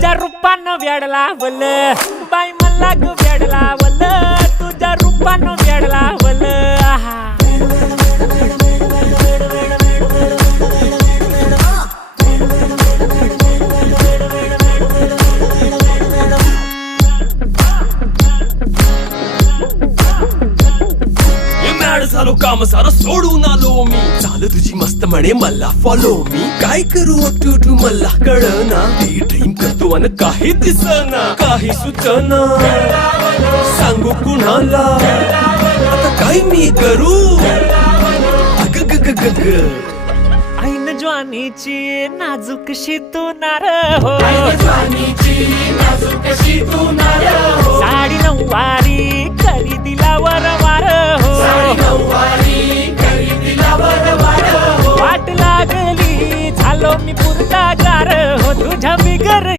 तुझ्या रूपानं वेड लावल बाई मला ग वेड लावल तुझ्या रूपानं वेड लावल आहा झालो काम सारं सोडून आलो मी चाल तुझी मस्त म्हणे मला फॉलो मी काय करू टू मला कळना ती ड्रीम करतो अन काही दिसना काही सुचना सांगू कुणाला आता काय मी करू अग ग ग ग ग ऐन ज्वानीची नाजूकशी तू नार हो साडी नऊवारी करी दिला वरवार हो वाट लागली झालो मी पुरता गार हो तुझ्या